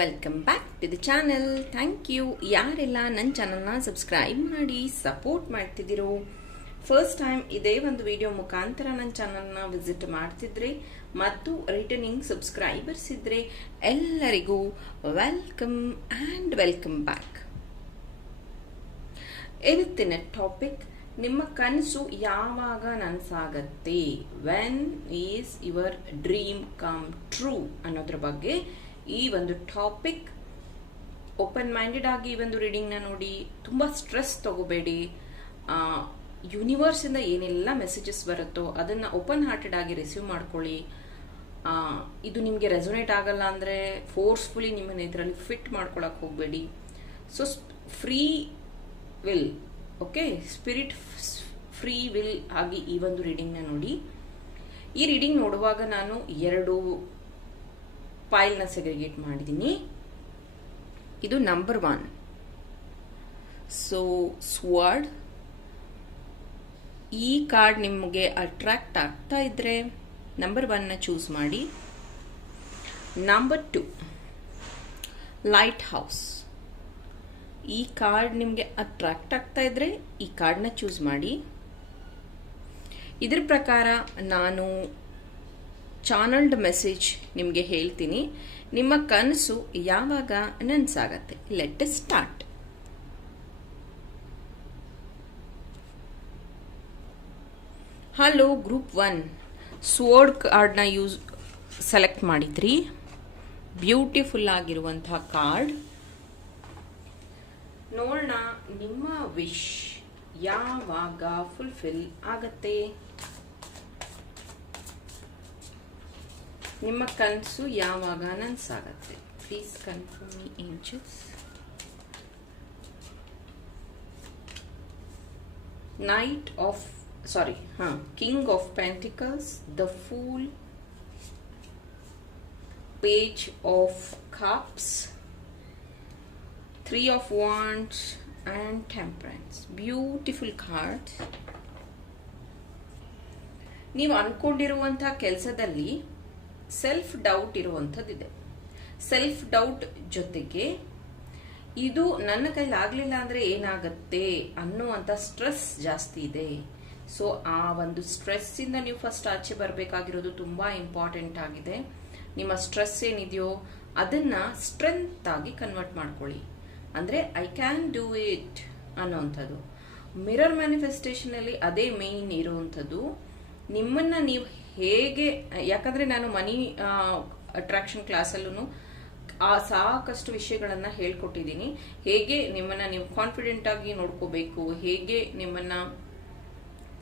Welcome back to the channel thank you ಯಾರೆಲ್ಲ ನನ್ನ ಚಾನಲ್ನ ಸಬ್ಸ್ಕ್ರೈಬ್ ಮಾಡಿ ಸಪೋರ್ಟ್ ಮಾಡ್ತಿದ್ದೀರೋ ಫಸ್ಟ್ ಟೈಮ್ ಇದೇ ಒಂದು ವಿಡಿಯೋ ಮುಖಾಂತರ ನನ್ನ ಚಾನಲ್ನ ವಿಸಿಟ್ ಮಾಡ್ತಿದ್ರೆ ಮತ್ತು ರಿಟರ್ನಿಂಗ್ ಸಬ್ಸ್ಕ್ರೈಬರ್ಸ್ ಇದ್ರೆ ಎಲ್ಲರಿಗೂ ವೆಲ್ಕಮ್ ಆ್ಯಂಡ್ ವೆಲ್ಕಮ್ ಬ್ಯಾಕ್ ಇವತ್ತಿನ ಟಾಪಿಕ್ ನಿಮ್ಮ ಕನಸು ಯಾವಾಗ ನನಸಾಗತ್ತೆ? When is your dream come true ಅನ್ನೋದ್ರ ಬಗ್ಗೆ ಈ ಒಂದು ಟಾಪಿಕ್ ಓಪನ್ ಮೈಂಡೆಡ್ ಆಗಿ ಈ ಒಂದು ರೀಡಿಂಗ್ನ ನೋಡಿ ತುಂಬ ಸ್ಟ್ರೆಸ್ ತಗೋಬೇಡಿ. ಯೂನಿವರ್ಸಿಂದ ಏನೆಲ್ಲ ಮೆಸೇಜಸ್ ಬರುತ್ತೋ ಅದನ್ನು ಓಪನ್ ಹಾರ್ಟೆಡ್ ಆಗಿ ರಿಸೀವ್ ಮಾಡ್ಕೊಳ್ಳಿ. ಇದು ನಿಮಗೆ ರೆಸೊನೇಟ್ ಆಗಲ್ಲ ಅಂದರೆ ಫೋರ್ಸ್ಫುಲಿ ನಿಮ್ಮನ್ನು ಇದರಲ್ಲಿ ಫಿಟ್ ಮಾಡ್ಕೊಳಕ್ಕೆ ಹೋಗಬೇಡಿ. So free will okay spirit free will ಆಗಿ ಈ ಒಂದು ರೀಡಿಂಗ್ನ ನೋಡಿ. ಈ ರೀಡಿಂಗ್ ನೋಡುವಾಗ ನಾನು ಎರಡು ಫೈಲ್ನ ಸೆಗ್ರಿಗೇಟ್ ಮಾಡಿದ್ದೀನಿ ಇದು ನಂಬರ್ ಒನ್. ಸೊ ಸ್ವರ್ಡ್ ಈ ಕಾರ್ಡ್ ನಿಮಗೆ ಅಟ್ರಾಕ್ಟ್ ಆಗ್ತಾ ಇದ್ರೆ ನಂಬರ್ ಒನ್ನ ಚೂಸ್ ಮಾಡಿ. ನಂಬರ್ ಟು ಲೈಟ್ ಹೌಸ್ ಈ ಕಾರ್ಡ್ ನಿಮಗೆ ಅಟ್ರಾಕ್ಟ್ ಆಗ್ತಾ ಇದ್ರೆ ಈ ಕಾರ್ಡ್ನ ಚೂಸ್ ಮಾಡಿ. ಇದ್ರ ಪ್ರಕಾರ ನಾನು ಚಾನಲ್ಡ್ ಮೆಸೇಜ್ ನಿಮಗೆ ಹೇಳ್ತೀನಿ. ನಿಮ್ಮ ಕನಸು ಯಾವಾಗ ನನಸಾಗತ್ತೆ. Let start hello group one sword ಕಾರ್ಡ್ನ ಯೂಸ್ ಸೆಲೆಕ್ಟ್ ಮಾಡಿದ್ರಿ. ಬ್ಯೂಟಿಫುಲ್ ಆಗಿರುವಂತಹ ಕಾರ್ಡ್ ನೋಡೋಣ, ನಿಮ್ಮ ವಿಶ್ ಯಾವಾಗ ಫುಲ್ಫಿಲ್ ಆಗತ್ತೆ? ನಿಮ್ಮ ಕನಸು ಯಾವಾಗ ನನಸಾಗತ್ತೆ? Please confirm me angels knight of sorry ಹಾಂ king of pentacles the fool page of cups three of wands and temperance beautiful cards ನೀವು ಅಂದ್ಕೊಂಡಿರುವಂಥ ಕೆಲಸದಲ್ಲಿ ಸೆಲ್ಫ್ ಡೌಟ್ ಇರುವಂಥದ್ದಿದೆ. ಸೆಲ್ಫ್ ಡೌಟ್ ಜೊತೆಗೆ ಇದು ನನ್ನ ಕೈಲಿ ಆಗಲಿಲ್ಲ ಅಂದ್ರೆ ಏನಾಗತ್ತೆ ಅನ್ನುವಂಥ ಸ್ಟ್ರೆಸ್ ಜಾಸ್ತಿ ಇದೆ. ಸೊ ಆ ಒಂದು ಸ್ಟ್ರೆಸ್ ಇಂದ ನೀವು ಫಸ್ಟ್ ಆಚೆ ಬರಬೇಕಾಗಿರೋದು ತುಂಬಾ ಇಂಪಾರ್ಟೆಂಟ್ ಆಗಿದೆ. ನಿಮ್ಮ ಸ್ಟ್ರೆಸ್ ಏನಿದೆಯೋ ಅದನ್ನ ಸ್ಟ್ರೆಂತ್ ಆಗಿ ಕನ್ವರ್ಟ್ ಮಾಡ್ಕೊಳ್ಳಿ. ಅಂದ್ರೆ ಐ ಕ್ಯಾನ್ ಡೂ ಇಟ್ ಅನ್ನೋವಂಥದ್ದು. ಮಿರರ್ ಮ್ಯಾನಿಫೆಸ್ಟೇಷನ್ ಅಲ್ಲಿ ಅದೇ ಮೇನ್ ಇರುವಂಥದ್ದು. ನಿಮ್ಮನ್ನ ನೀವು ಹೇಗೆ, ಯಾಕಂದ್ರೆ ನಾನು ಮನಿ ಅಟ್ರಾಕ್ಷನ್ ಕ್ಲಾಸಲ್ಲೂ ಆ ಸಾಕಷ್ಟು ವಿಷಯಗಳನ್ನು ಹೇಳ್ಕೊಟ್ಟಿದ್ದೀನಿ. ಹೇಗೆ ನಿಮ್ಮನ್ನ ನೀವು ಕಾನ್ಫಿಡೆಂಟ್ ಆಗಿ ನೋಡ್ಕೋಬೇಕು, ಹೇಗೆ ನಿಮ್ಮನ್ನ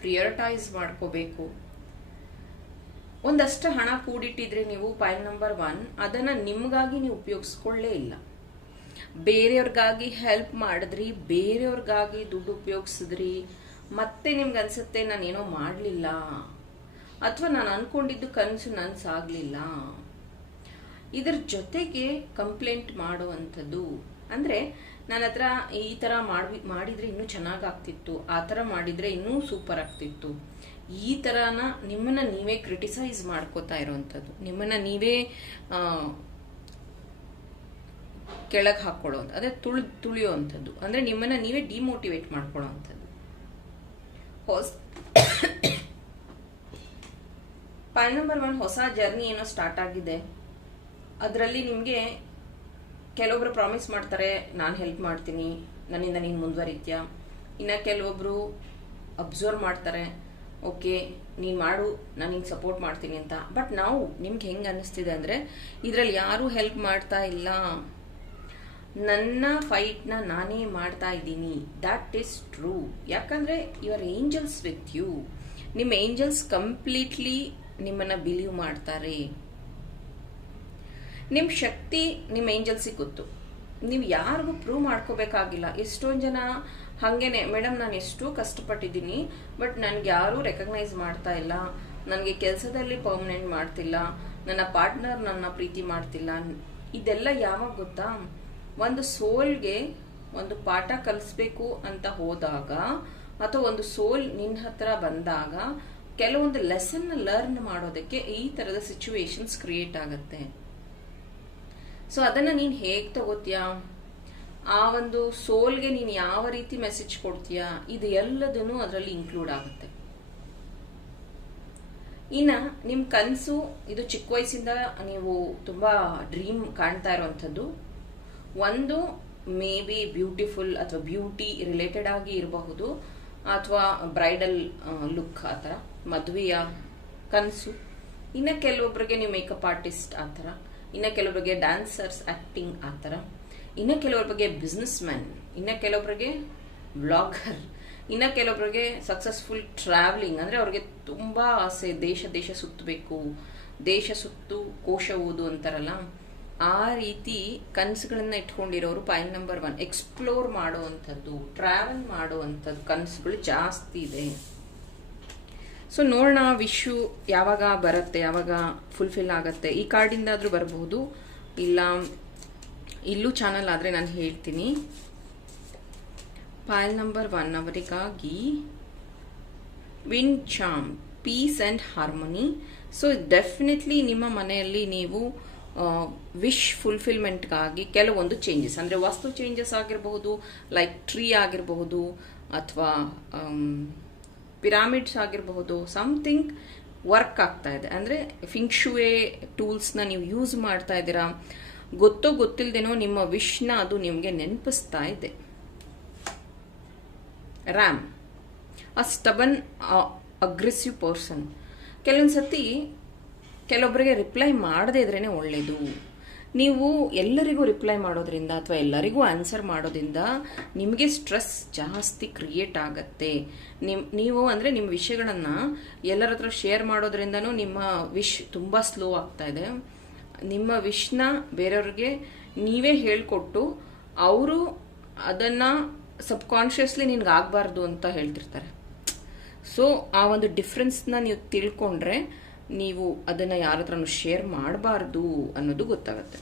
ಪ್ರಿಯರಿಟೈಸ್ ಮಾಡ್ಕೋಬೇಕು. ಒಂದಷ್ಟು ಹಣ ಕೂಡಿಟ್ಟಿದ್ರೆ ನೀವು ಪೈಲ್ ನಂಬರ್ ಒನ್ ಅದನ್ನ ನಿಮಗಾಗಿ ನೀವು ಉಪಯೋಗಿಸ್ಕೊಳ್ಳೇ ಇಲ್ಲ. ಬೇರೆಯವ್ರಿಗಾಗಿ ಹೆಲ್ಪ್ ಮಾಡಿದ್ರಿ, ಬೇರೆಯವ್ರಿಗಾಗಿ ದುಡ್ಡು ಉಪಯೋಗಿಸಿದ್ರಿ, ಮತ್ತೆ ನಿಮ್ಗೆ ಅನ್ಸುತ್ತೆ ನಾನೇನೋ ಮಾಡಲಿಲ್ಲ ಅಥವಾ ನಾನು ಅನ್ಕೊಂಡಿದ್ದು ಕನಸು ನನ್ಸಾಗ್ಲಿಲ್ಲ ಇದರ ಜೊತೆಗೆ ಕಂಪ್ಲೇಂಟ್ ಮಾಡುವಂಥದ್ದು. ಅಂದ್ರೆ ನನ್ನ ಹತ್ರ ಈ ತರ ಮಾಡ್ಬಿ ಮಾಡಿದರೆ ಇನ್ನೂ ಚೆನ್ನಾಗಾಗ್ತಿತ್ತು, ಆ ಥರ ಮಾಡಿದ್ರೆ ಇನ್ನೂ ಸೂಪರ್ ಆಗ್ತಿತ್ತು ಈ ಥರನ ನಿಮ್ಮನ್ನ ನೀವೇ ಕ್ರಿಟಿಸೈಸ್ ಮಾಡ್ಕೋತಾ ಇರೋವಂಥದ್ದು ನಿಮ್ಮನ್ನ ನೀವೇ ಕೆಳಗೆ ಹಾಕೊಳ್ಳೋ ಅದೇ ತುಳಿ ತುಳಿಯೋವಂಥದ್ದು ಅಂದ್ರೆ ನಿಮ್ಮನ್ನ ನೀವೇ ಡಿಮೋಟಿವೇಟ್ ಮಾಡ್ಕೊಳ್ಳೋ ಅಂಥದ್ದು ಪಾಯಿಂಟ್ ನಂಬರ್ ಒನ್ ಹೊಸ ಜರ್ನಿ ಏನೋ ಸ್ಟಾರ್ಟ್ ಆಗಿದೆ. ಅದರಲ್ಲಿ ನಿಮಗೆ ಕೆಲವೊಬ್ರು ಪ್ರಾಮಿಸ್ ಮಾಡ್ತಾರೆ, ನಾನು ಹೆಲ್ಪ್ ಮಾಡ್ತೀನಿ, ನನ್ನಿಂದ ನೀನು ಮುಂದುವರಿತ್ಯಾ? ಇನ್ನು ಕೆಲವೊಬ್ರು ಅಬ್ಸರ್ವ್ ಮಾಡ್ತಾರೆ ಓಕೆ ನೀನು ಮಾಡು, ನಾನು ನಿಂಗೆ ಸಪೋರ್ಟ್ ಮಾಡ್ತೀನಿ ಅಂತ. ಬಟ್ ನಾವು, ನಿಮ್ಗೆ ಹೆಂಗೆ ಅನ್ನಿಸ್ತಿದೆ ಅಂದರೆ, ಇದರಲ್ಲಿ ಯಾರೂ ಹೆಲ್ಪ್ ಮಾಡ್ತಾ ಇಲ್ಲ. ನನ್ನ ಫೈಟ್ನ ನಾನೇ ಮಾಡ್ತಾ ಇದ್ದೀನಿ. ದಟ್ ಈಸ್ ಟ್ರೂ ಯಾಕಂದ್ರೆ ಯುವರ್ ಏಂಜಲ್ಸ್ ವಿತ್ ಯು ನಿಮ್ಮ ಏಂಜಲ್ಸ್ ಕಂಪ್ಲೀಟ್ಲಿ ನಿಮ್ಮನ್ನ ಬಿಲೀವ್ ಮಾಡ್ತಾರೆ. ನಿಮ್ಮ ಶಕ್ತಿ ನಿಮ್ಮ ಏಂಜಲ್ಸಿಗೆ ಗೊತ್ತು ನೀವು ಯಾರಿಗೂ ಪ್ರೂವ್ ಮಾಡ್ಕೋಬೇಕಾಗಿಲ್ಲ. ಎಷ್ಟೊಂದು ಜನ ಹಾಗೇನೆ ಮೇಡಮ್ ನಾನು ಎಷ್ಟೋ ಕಷ್ಟಪಟ್ಟಿದ್ದೀನಿ, ಬಟ್ ನನಗೆ ಯಾರೂ ರೆಕಗ್ನೈಸ್ ಮಾಡ್ತಾ ಇಲ್ಲ. ನನಗೆ ಕೆಲಸದಲ್ಲಿ ಪರ್ಮನೆಂಟ್ ಮಾಡ್ತಿಲ್ಲ. ನನ್ನ ಪಾರ್ಟ್ನರ್ ನನ್ನ ಪ್ರೀತಿ ಮಾಡ್ತಿಲ್ಲ. ಇದೆಲ್ಲ ಯಾವಾಗ ಗೊತ್ತಾ? ಒಂದು ಸೋಲ್ಗೆ ಒಂದು ಪಾಠ ಕಲಿಸ್ಬೇಕು ಅಂತ ಹೋದಾಗ, ಅಥವಾ ಒಂದು ಸೋಲ್ ನಿನ್ನ ಹತ್ರ ಬಂದಾಗ ಕೆಲವೊಂದು ಲೆಸನ್ ಲರ್ನ್ ಮಾಡೋದಕ್ಕೆ ಈ ತರದ ಸಿಚುವೇಶನ್ಸ್ ಕ್ರಿಯೇಟ್ ಆಗುತ್ತೆ. ಸೊ ಅದನ್ನ ನೀನು ಹೇಗೆ ತಗೋತೀಯಾ? ಆ ಒಂದು ಸೋಲ್ಗೆ ನೀನು ಯಾವ ರೀತಿ ಮೆಸೇಜ್ ಕೊಡ್ತೀಯಾ? ಇದು ಎಲ್ಲದನ್ನು ಅದರಲ್ಲಿ ಇನ್ಕ್ಲೂಡ್ ಆಗುತ್ತೆ. ಇನ್ನ ನಿಮ್ ಕನಸು, ಇದು ಚಿಕ್ಕ ವಯಸ್ಸಿಂದ ನೀವು ತುಂಬಾ ಡ್ರೀಮ್ ಕಾಣ್ತಾ ಇರುವಂಥದ್ದು. ಒಂದು ಮೇ ಬಿ ಬ್ಯೂಟಿಫುಲ್ ಅಥವಾ ಬ್ಯೂಟಿ ರಿಲೇಟೆಡ್ ಆಗಿ ಇರಬಹುದು. ಅಥವಾ ಬ್ರೈಡಲ್ ಲುಕ್ ಆ ಥರ ಮದುವೆಯ ಕನಸು. ಇನ್ನು ಕೆಲವೊಬ್ಬರಿಗೆ ನೀವು ಮೇಕಪ್ ಆರ್ಟಿಸ್ಟ್ ಆ ಥರ ಇನ್ನು ಕೆಲವೊಬ್ಬರಿಗೆ ಡ್ಯಾನ್ಸರ್ಸ್ ಆ್ಯಕ್ಟಿಂಗ್ ಆ ಥರ ಇನ್ನು ಕೆಲವೊಬ್ಬರಿಗೆ ಬಿಸ್ನೆಸ್ ಮ್ಯಾನ್ ಇನ್ನು ಕೆಲವೊಬ್ಬರಿಗೆ ಬ್ಲಾಗರ್ ಇನ್ನು ಕೆಲವೊಬ್ಬರಿಗೆ ಸಕ್ಸಸ್ಫುಲ್ ಟ್ರಾವೆಲಿಂಗ್ ಅಂದರೆ ಅವ್ರಿಗೆ ತುಂಬ ಆಸೆ, ದೇಶ ದೇಶ ಸುತ್ತಬೇಕು, ದೇಶ ಸುತ್ತು ಕೋಶ ಓದು ಅಂತಾರಲ್ಲ, ಆ ರೀತಿ ಕನಸುಗಳನ್ನ ಇಟ್ಕೊಂಡಿರೋರು ಪಾಯಿಂಟ್ ನಂಬರ್ ಒನ್ ಎಕ್ಸ್ಪ್ಲೋರ್ ಮಾಡೋ ಅಂಥದ್ದು ಟ್ರಾವೆಲ್ ಮಾಡುವಂಥದ್ದು ಕನಸುಗಳು ಜಾಸ್ತಿ ಇದೆ. ಸೊ ನೋಡೋಣ ವಿಶು ಯಾವಾಗ ಬರುತ್ತೆ, ಯಾವಾಗ ಫುಲ್ಫಿಲ್ ಆಗುತ್ತೆ, ಈ ಕಾರ್ಡಿಂದಾದರೂ ಬರಬಹುದು ಇಲ್ಲ, ಇಲ್ಲೂ ಚಾನಲ್ ಆದರೆ ನಾನು ಹೇಳ್ತೀನಿ. ಫೈಲ್ ನಂಬರ್ ಒನ್ ಅವರಿಗಾಗಿ wind chime peace and harmony so definitely ನಿಮ್ಮ ಮನೆಯಲ್ಲಿ ನೀವು ವಿಶ್ ಫುಲ್ಫಿಲ್ಮೆಂಟ್ಗಾಗಿ ಕೆಲವೊಂದು ಚೇಂಜಸ್ ಅಂದರೆ ವಸ್ತು ಚೇಂಜಸ್ ಆಗಿರಬಹುದು ಲೈಕ್ ಟ್ರೀ ಆಗಿರಬಹುದು, ಅಥವಾ ಪಿರಾಮಿಡ್ಸ್ ಆಗಿರಬಹುದು ಸಮಥಿಂಗ್ ವರ್ಕ್ ಆಗ್ತಾ ಇದೆ. ಅಂದರೆ ಫಿಂಕ್ಷುವೆ ಟೂಲ್ಸ್ನ ನೀವು ಯೂಸ್ ಮಾಡ್ತಾ ಇದ್ದೀರಾ, ಗೊತ್ತೋ ಗೊತ್ತಿಲ್ಲದೇನೋ ನಿಮ್ಮ ವಿಶ್ನ ಅದು ನಿಮಗೆ ನೆನಪಿಸ್ತಾ ಇದೆ. Ram a stubborn aggressive person ಕೆಲವೊಂದು ಸತಿ ಕೆಲವೊಬ್ಬರಿಗೆ ರಿಪ್ಲೈ ಮಾಡದೇ ಇದ್ರೇ ಒಳ್ಳೆಯದು ನೀವು ಎಲ್ಲರಿಗೂ ರಿಪ್ಲೈ ಮಾಡೋದ್ರಿಂದ ಅಥವಾ ಎಲ್ಲರಿಗೂ ಆನ್ಸರ್ ಮಾಡೋದ್ರಿಂದ ನಿಮಗೆ ಸ್ಟ್ರೆಸ್ ಜಾಸ್ತಿ ಕ್ರಿಯೇಟ್ ಆಗತ್ತೆ. ನಿಮ್, ನೀವು ಅಂದರೆ ನಿಮ್ಮ ವಿಷಯಗಳನ್ನು ಎಲ್ಲರ ಹತ್ರ ಶೇರ್ ಮಾಡೋದ್ರಿಂದನೂ ನಿಮ್ಮ ವಿಶ್ ತುಂಬ ಸ್ಲೋ ಆಗ್ತಾ ಇದೆ. ನಿಮ್ಮ ವಿಶ್ನ ಬೇರೆಯವ್ರಿಗೆ ನೀವೇ ಹೇಳಿಕೊಟ್ಟು ಅವರು ಅದನ್ನು ಸಬ್ಕಾನ್ಷಿಯಸ್ಲಿ ನಿನ್ಗೆ ಆಗಬಾರ್ದು ಅಂತ ಹೇಳ್ತಿರ್ತಾರೆ. ಸೊ ಆ ಒಂದು ಡಿಫ್ರೆನ್ಸ್ನ ನೀವು ತಿಳ್ಕೊಂಡ್ರೆ ನೀವು ಅದನ್ನು ಯಾರ ಹತ್ರನೂ ಶೇರ್ ಮಾಡಬಾರ್ದು ಅನ್ನೋದು ಗೊತ್ತಾಗುತ್ತೆ.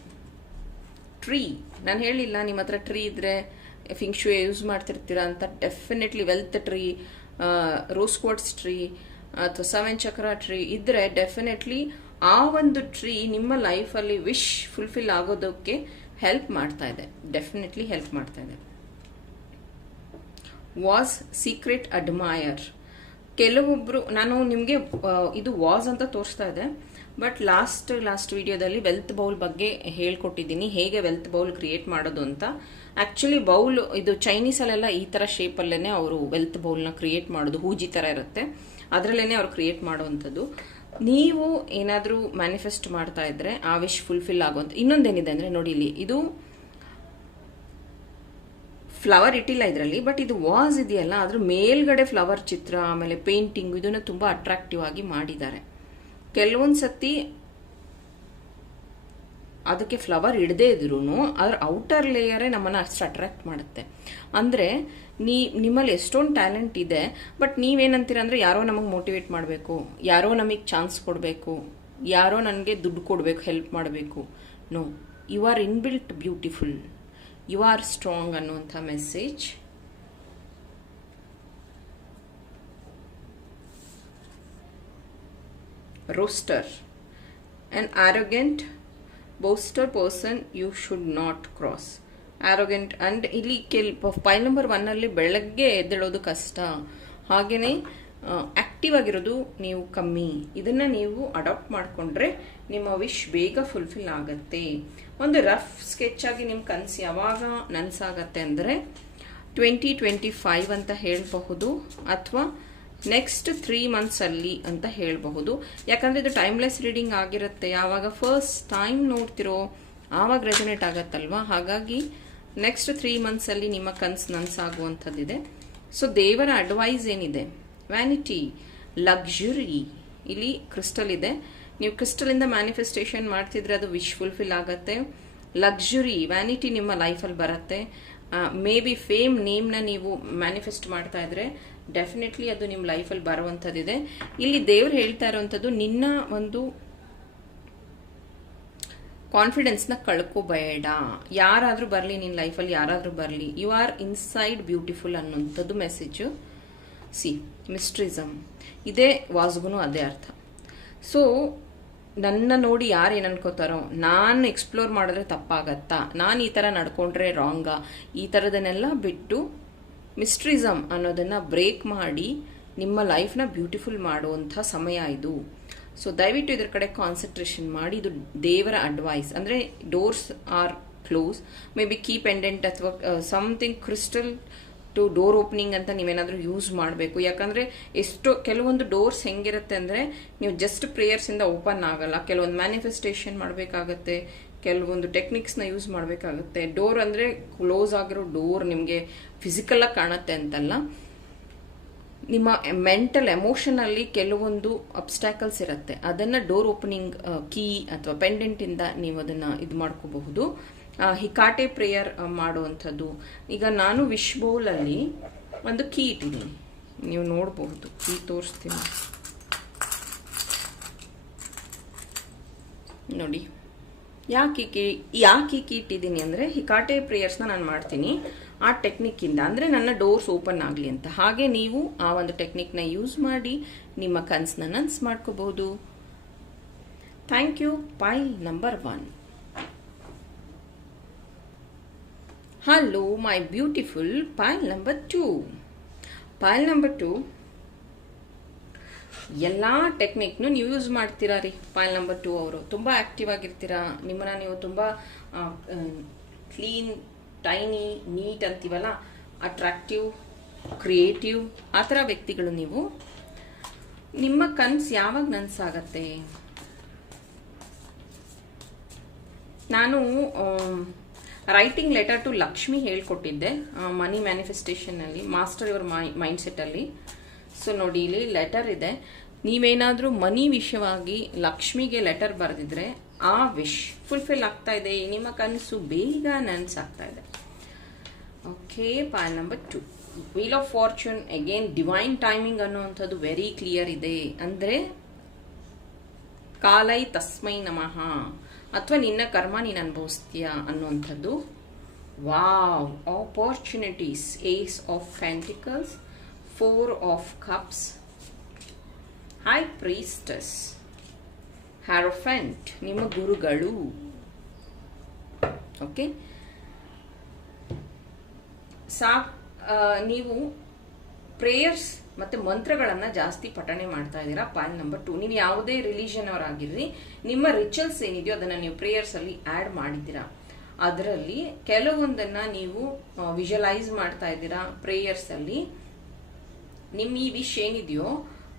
ಟ್ರೀ ನಾನು ಹೇಳಿಲ್ಲ, ನಿಮ್ಮ ಹತ್ರ ಟ್ರೀ ಇದ್ದರೆ ಶೂ ಯೂಸ್ ಮಾಡ್ತಿರ್ತೀರಾ ಅಂತ. Definitely wealth tree rose quartz tree ಅಥವಾ ಸೆವೆನ್ ಚಕ್ರ ಟ್ರೀ ಇದ್ದರೆ ಡೆಫಿನೆಟ್ಲಿ ಆ ಒಂದು ಟ್ರೀ ನಿಮ್ಮ ಲೈಫಲ್ಲಿ ವಿಶ್ ಫುಲ್ಫಿಲ್ ಆಗೋದಕ್ಕೆ ಹೆಲ್ಪ್ ಮಾಡ್ತಾ ಇದೆ. ಡೆಫಿನೆಟ್ಲಿ ಹೆಲ್ಪ್ ಮಾಡ್ತಾ ಇದೆ. ವಾಸ್ ಸೀಕ್ರೆಟ್ ಅಡ್ಮೈಯರ್ ಕೆಲವೊಬ್ರು, ನಾನು ನಿಮಗೆ ಇದು ವಾಸ್ ಅಂತ ತೋರಿಸ್ತಾ ಇದೆ ಬಟ್ ಲಾಸ್ಟ್ ಲಾಸ್ಟ್ ವಿಡಿಯೋದಲ್ಲಿ ವೆಲ್ತ್ ಬೌಲ್ ಬಗ್ಗೆ ಹೇಳ್ಕೊಟ್ಟಿದ್ದೀನಿ. ಹೇಗೆ ವೆಲ್ತ್ ಬೌಲ್ ಕ್ರಿಯೇಟ್ ಮಾಡೋದು ಅಂತ. ಆ್ಯಕ್ಚುಲಿ ಬೌಲ್ ಇದು ಚೈನೀಸಲ್ಲೆಲ್ಲ ಈ ಥರ ಶೇಪಲ್ಲೇ ಅವರು ವೆಲ್ತ್ ಬೌಲ್ನ ಕ್ರಿಯೇಟ್ ಮಾಡೋದು, ಹೂಜಿ ಥರ ಇರುತ್ತೆ. ಅದರಲ್ಲೇ ಅವ್ರು ಕ್ರಿಯೇಟ್ ಮಾಡುವಂಥದ್ದು. ನೀವು ಏನಾದರೂ ಮ್ಯಾನಿಫೆಸ್ಟ್ ಮಾಡ್ತಾ ಇದ್ರೆ, ಆ ವಿಶ್ ಫುಲ್ಫಿಲ್ ಆಗುವಂಥ, ಇನ್ನೊಂದೇನಿದೆ ಅಂದರೆ ನೋಡಿ ಇಲ್ಲಿ, ಇದು ಫ್ಲವರ್ ಇಟ್ಟಿಲ್ಲ ಇದರಲ್ಲಿ ಬಟ್ ಇದು ವಾಸ್ ಇದೆಯಲ್ಲ, ಅದ್ರ ಮೇಲ್ಗಡೆ ಫ್ಲವರ್ ಚಿತ್ರ, ಆಮೇಲೆ ಪೇಂಟಿಂಗ್ ಇದನ್ನ ತುಂಬ ಅಟ್ರಾಕ್ಟಿವ್ ಆಗಿ ಮಾಡಿದ್ದಾರೆ. ಕೆಲವೊಂದು ಸತಿ ಅದಕ್ಕೆ ಫ್ಲವರ್ ಇಡದೇ ಇದ್ರೂ ಅದ್ರ ಔಟರ್ ಲೇಯರೇ ನಮ್ಮನ್ನು ಅಷ್ಟು ಅಟ್ರಾಕ್ಟ್ ಮಾಡುತ್ತೆ. ಅಂದರೆ ನೀ, ನಿಮ್ಮಲ್ಲಿ ಎಷ್ಟೊಂದು ಟ್ಯಾಲೆಂಟ್ ಇದೆ ಬಟ್ ನೀವೇನಂತೀರ ಅಂದರೆ ಯಾರೋ ನಮಗೆ ಮೋಟಿವೇಟ್ ಮಾಡಬೇಕು, ಯಾರೋ ನಮಗೆ ಚಾನ್ಸ್ ಕೊಡಬೇಕು, ಯಾರೋ ನನಗೆ ದುಡ್ಡು ಕೊಡಬೇಕು ಹೆಲ್ಪ್ ಮಾಡಬೇಕು. No you are inbuilt beautiful you are strong ಅನ್ನುವಂಥ message rooster An arrogant boaster person you should not cross arrogant and ಇಲ್ಲಿ ಕೆಲ್ ಫೈಲ್ ನಂಬರ್ ಒನ್ನಲ್ಲಿ ಬೆಳಗ್ಗೆ ಎದ್ದೇಳೋದು ಕಷ್ಟ. ಹಾಗೆಯೇ ಆಕ್ಟಿವ್ ಆಗಿರೋದು ನೀವು ಕಮ್ಮಿ. ಇದನ್ನ ನೀವು ಅಡಾಪ್ಟ್ ಮಾಡಿಕೊಂಡ್ರೆ ನಿಮ್ಮ ವಿಶ್ ಬೇಗ ಫುಲ್ಫಿಲ್ ಆಗತ್ತೆ. ಒಂದು ರಫ್ ಸ್ಕೆಚ್ ಆಗಿ ನಿಮ್ಮ ಕನಸು ಯಾವಾಗ ನನಸಾಗತ್ತೆ ಅಂದರೆ ಟ್ವೆಂಟಿ ಟ್ವೆಂಟಿ ಫೈವ್ ಅಂತ ಹೇಳಬಹುದು. ಅಥವಾ ನೆಕ್ಸ್ಟ್ ತ್ರೀ ಮಂತ್ಸಲ್ಲಿ ಅಂತ ಹೇಳಬಹುದು. ಯಾಕಂದರೆ ಇದು ಟೈಮ್ಲೆಸ್ ರೀಡಿಂಗ್ ಆಗಿರುತ್ತೆ. ಯಾವಾಗ ಫಸ್ಟ್ ಟೈಮ್ ನೋಡ್ತಿರೋ ಆವಾಗ ರೆಸೊನೇಟ್ ಆಗತ್ತಲ್ವಾ? ಹಾಗಾಗಿ ನೆಕ್ಸ್ಟ್ ತ್ರೀ ಮಂತ್ಸಲ್ಲಿ ನಿಮ್ಮ ಕನಸು ನನಸಾಗುವಂಥದ್ದಿದೆ ಸೊ ದೇವರ ಅಡ್ವೈಸ್ ಏನಿದೆ? ವ್ಯಾನಿಟಿ ಲಕ್ಸುರಿ ಇಲ್ಲಿ ಕ್ರಿಸ್ಟಲ್ ಇದೆ. ನೀವು ಕ್ರಿಸ್ಟಲಿಂದ ಮ್ಯಾನಿಫೆಸ್ಟೇಷನ್ ಮಾಡ್ತಿದ್ರೆ ಅದು ವಿಶ್ ಫುಲ್ಫಿಲ್ ಆಗುತ್ತೆ. ಲಕ್ಸುರಿ ವ್ಯಾನಿಟಿ ನಿಮ್ಮ ಲೈಫಲ್ಲಿ ಬರುತ್ತೆ. ಮೇ ಬಿ ಫೇಮ್ ನೇಮ್ನ ನೀವು ಮ್ಯಾನಿಫೆಸ್ಟ್ ಮಾಡ್ತಾ ಇದ್ರೆ ಡೆಫಿನೆಟ್ಲಿ ಅದು ನಿಮ್ಮ ಲೈಫಲ್ಲಿ ಬರುವಂಥದ್ದಿದೆ. ಇಲ್ಲಿ ದೇವ್ರು ಹೇಳ್ತಾ ಇರುವಂಥದ್ದು ನಿನ್ನ ಒಂದು ಕಾನ್ಫಿಡೆನ್ಸ್ನ ಕಳ್ಕೋಬೇಡ. ಯಾರಾದರೂ ಬರಲಿ ನಿನ್ನ ಲೈಫಲ್ಲಿ ಯಾರಾದರೂ ಬರಲಿ. ಯು ಆರ್ ಇನ್ಸೈಡ್ ಬ್ಯೂಟಿಫುಲ್ ಅನ್ನೋಂಥದ್ದು ಮೆಸೇಜು ಸಿ ಮಿಸ್ಟ್ರಿಸಮ್ ಇದೇ ವಾಸ್ಗೂ ಅದೇ ಅರ್ಥ. ಸೊ ನನ್ನ ನೋಡಿ ಯಾರು ಏನು ಅನ್ಕೋತಾರೋ, ನಾನು ಎಕ್ಸ್ಪ್ಲೋರ್ ಮಾಡಿದ್ರೆ ತಪ್ಪಾಗತ್ತಾ? ನಾನು ಈ ಥರ ನಡ್ಕೊಂಡ್ರೆ ರಾಂಗಾ ಈ ಥರದನ್ನೆಲ್ಲ ಬಿಟ್ಟು ಮಿಸ್ಟ್ರಿಸಮ್ ಅನ್ನೋದನ್ನು ಬ್ರೇಕ್ ಮಾಡಿ ನಿಮ್ಮ ಲೈಫ್ನ ಬ್ಯೂಟಿಫುಲ್ ಮಾಡುವಂಥ ಸಮಯ ಇದು. ಸೊ ದಯವಿಟ್ಟು ಇದ್ರ ಕಡೆ ಕಾನ್ಸಂಟ್ರೇಷನ್ ಮಾಡಿ, ಇದು ದೇವರ ಅಡ್ವೈಸ್ ಅಂದರೆ doors are close may be key pendant ಅಥವಾ something crystal to door opening ಅಂತ ನೀವೇನಾದರೂ ಯೂಸ್ ಮಾಡಬೇಕು. ಯಾಕಂದರೆ, ಎಷ್ಟೋ, ಕೆಲವೊಂದು ಡೋರ್ಸ್ ಹೆಂಗಿರುತ್ತೆ ಅಂದರೆ, ನೀವು ಜಸ್ಟ್ ಪ್ರೇಯರ್ಸಿಂದ ಓಪನ್ ಆಗಲ್ಲ. ಕೆಲವೊಂದು ಮ್ಯಾನಿಫೆಸ್ಟೇಷನ್ ಮಾಡಬೇಕಾಗತ್ತೆ. ಕೆಲವೊಂದು ಟೆಕ್ನಿಕ್ಸ್ನ ಯೂಸ್ ಮಾಡಬೇಕಾಗುತ್ತೆ. ಡೋರ್ ಅಂದರೆ ಕ್ಲೋಸ್ ಆಗಿರೋ ಡೋರ್ ನಿಮಗೆ ಫಿಸಿಕಲಾಗಿ ಕಾಣುತ್ತೆ ಅಂತಲ್ಲ. ನಿಮ್ಮ ಮೆಂಟಲ್ ಎಮೋಷನಲ್ಲಿ ಕೆಲವೊಂದು ಅಬ್ಸ್ಟ್ಯಾಕಲ್ಸ್ ಇರುತ್ತೆ. ಅದನ್ನು ಡೋರ್ ಓಪನಿಂಗ್ ಕೀ ಅಥವಾ ಪೆಂಡೆಂಟಿಂದ ನೀವು ಅದನ್ನು ಇದು ಮಾಡ್ಕೋಬಹುದು. ಹಿಕಾಟೆ ಪ್ರೇಯರ್ ಮಾಡುವಂಥದ್ದು. ಈಗ ನಾನು ವಿಶ್ ಬೌಲಲ್ಲಿ ಒಂದು ಕೀ ಇಟ್ಟಿದ್ದೀನಿ. ನೀವು ನೋಡಬಹುದು. ಕೀ ತೋರಿಸ್ತೀನಿ. ನೋಡಿ. ಯಾಕೆ ಯಾಕೆ ಇಟ್ಟಿದ್ದೀನಿ ಅಂದರೆ ಹಿಕಾಟೆ ಪ್ರೇಯರ್ಸ್ನ ನಾನು ಮಾಡ್ತೀನಿ. ಆ ಟೆಕ್ನಿಕ್ಕಿಂದ ಅಂದರೆ ನನ್ನ ಡೋರ್ಸ್ ಓಪನ್ ಆಗಲಿ ಅಂತ. ಹಾಗೆ ನೀವು ಆ ಒಂದು ಟೆಕ್ನಿಕ್ನ ಯೂಸ್ ಮಾಡಿ ನಿಮ್ಮ ಕನಸನ್ನ ನನ್ಸ್ ಮಾಡ್ಕೋಬಹುದು. Thank you pile number one hello my beautiful pile number two pile number two ಎಲ್ಲ ಟೆಕ್ನಿಕ್ನು ನೀವು ಯೂಸ್ ಮಾಡ್ತೀರಾ ರೀ? ಫೈಲ್ ನಂಬರ್ ಟೂ ಅವರು. ತುಂಬ ಆ್ಯಕ್ಟಿವ್ ಆಗಿರ್ತೀರಾ? ನಿಮ್ಮನ್ನ ನೀವು ತುಂಬ ಕ್ಲೀನ್ ಟೈನಿ ನೀಟ್ ಅಂತೀವಲ್ಲ ಅಟ್ರಾಕ್ಟಿವ್ ಕ್ರಿಯೇಟಿವ್ ಆ ಥರ ವ್ಯಕ್ತಿಗಳು ನೀವು. ನಿಮ್ಮ ಕನ್ಸು ಯಾವಾಗ ನನ್ಸಾಗತ್ತೆ? ನಾನು ರೈಟಿಂಗ್ ಲೆಟರ್ ಟು ಲಕ್ಷ್ಮಿ ಹೇಳ್ಕೊಟ್ಟಿದ್ದೆ ಮನಿ ಮ್ಯಾನಿಫೆಸ್ಟೇಷನಲ್ಲಿ ಮಾಸ್ಟರ್ ಯುವರ್ ಮೈ ಮೈಂಡ್ ಸೆಟ್ಟಲ್ಲಿ ಸೊ ನೋಡಿ, ಇಲ್ಲಿ ಲೆಟರ್ ಇದೆ. ನೀವೇನಾದರೂ ಮನಿ ವಿಷಯವಾಗಿ ಲಕ್ಷ್ಮಿಗೆ ಲೆಟರ್ ಬರೆದಿದ್ರೆ ಆ ವಿಶ್ ಫುಲ್ಫಿಲ್ ಆಗ್ತಾ ಇದೆ. ನಿಮ್ಮ ಕನಸು ಬೇಗ ನನ್ಸಾಗ್ತಾ ಇದೆ. Okay pile number two wheel of fortune again divine timing ಅನ್ನುವಂಥದ್ದು ವೆರಿ ಕ್ಲಿಯರ್ ಇದೆ. ಅಂದರೆ, ಕಾಲೈ ತಸ್ಮೈ ನಮಃ. ಅಥವಾ ನಿನ್ನ ಕರ್ಮ ನೀನು ಅನುಭವಿಸ್ತೀಯಾ ಅನ್ನುವಂಥದ್ದು. Wow opportunities ace of pentacles four of cups high priestess hierophant ನಿಮ್ಮ ಗುರುಗಳು. ಓಕೆ ಸಾ ನೀವು ಪ್ರೇಯರ್ಸ್ ಮತ್ತು ಮಂತ್ರಗಳನ್ನು ಜಾಸ್ತಿ ಪಠಣೆ ಮಾಡ್ತಾ ಇದ್ದೀರಾ? ಪಾಯಿಂಟ್ ನಂಬರ್ ಟು ನೀವು ಯಾವುದೇ ರಿಲಿಜನ್ ಅವರಾಗಿರ್ರಿ. ನಿಮ್ಮ ರಿಚುವಲ್ಸ್ ಏನಿದೆಯೋ ಅದನ್ನು ನೀವು ಪ್ರೇಯರ್ಸಲ್ಲಿ ಆ್ಯಡ್ ಮಾಡಿದ್ದೀರಾ? ಅದರಲ್ಲಿ ಕೆಲವೊಂದನ್ನು ನೀವು ವಿಜುವಲೈಸ್ ಮಾಡ್ತಾ ಇದ್ದೀರಾ ಪ್ರೇಯರ್ಸ್ ಅಲ್ಲಿ. ನಿಮ್ಮ ಈ ವಿಶ್ ಏನಿದೆಯೋ,